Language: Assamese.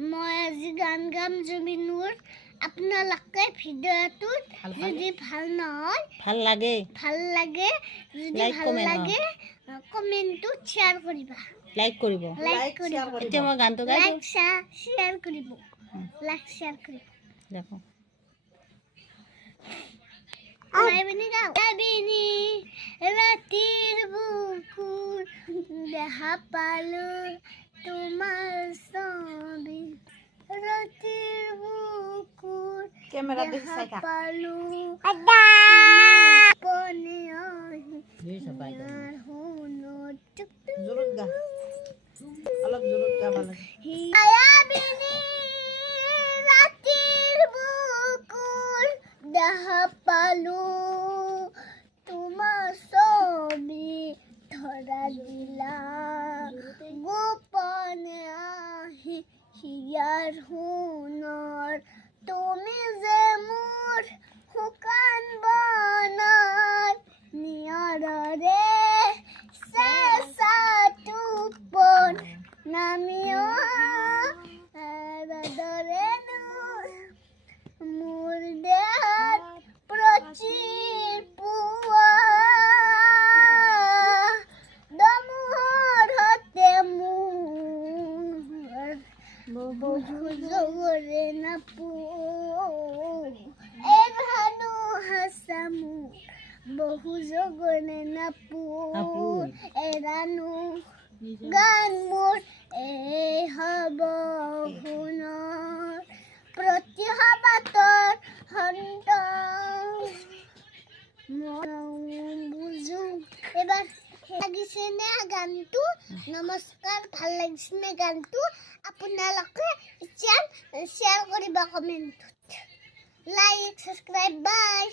মই আজি গান গাম জুবিনুৰ আপোনালোকে ভিডিঅ'টোত যদি ভাল নহয় ভাল লাগে যদি ভাল লাগে কমেন্টটো শ্বেয়াৰ কৰিবা লাইক কৰিব এতিয়া মই গানটো গাই লাইক শ্বেয়াৰ কৰিব দেখো ৰাতিৰ বুকুৰ দেখা পালো তোমাৰ ছবি ৰাতিৰ বুকুৰ কেমেৰা দেখি দেখা চাইকা পালো পনে জোৰত গা অলপ জোৰত গাবা লাগে ৰাতিৰ বুকুৰ দেখা পালো তোমাৰ ছবি ধৰা দিলা গোপনে আহি হিয়াৰ সোণৰ তুমি যে মোৰ শুকান বনৰ নিয়ৰৰে চেঁচা টোপন নামিও দৰে মোৰ দেহত প্ৰতি পুৱা দমহৰতে মোৰ বহু জগৰে নাপো এঘানো হাসা মোৰ বহু জগৰে নাপো এৰানো গান মোৰ এই হব শুনৰ প্ৰতি সবাতৰ বুজো এবাৰ লাগিছে নে গানটো নমস্কাৰ ভাল লাগিছে নে গানটো আপোনালোকে শ্বেয়াৰ কৰিবা কমেণ্টত লাইক সাবস্ক্ৰাইব বাই